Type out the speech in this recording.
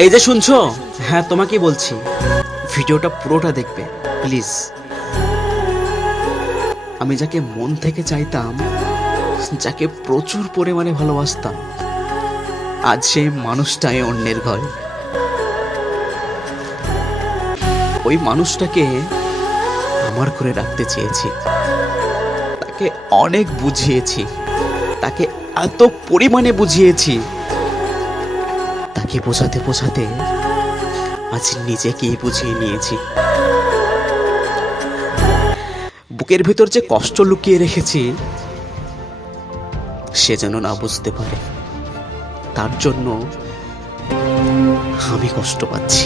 এই যে শুনছো, হ্যাঁ তোমাকেই বলছি, ভিডিওটা পুরোটা দেখবে প্লিজ। আমি যাকে মন থেকে চাইতাম, যাকে প্রচুর পরিমাণে ভালোবাসতাম, আজ সেই মানুষটাই অন্যের ঘরে। ওই মানুষটাকে আমার করে রাখতে চেয়েছি, তাকে অনেক বুঝিয়েছি, তাকে এত পরিমাণে বুঝিয়েছি, তাকে বোঝাতে বোঝাতে আজ নিজেকেই বুঝিয়ে নিয়েছি। বুকের ভিতর যে কষ্ট লুকিয়ে রেখেছি, সে যেন না বুঝতে পারে, তার জন্য আমি কষ্ট পাচ্ছি।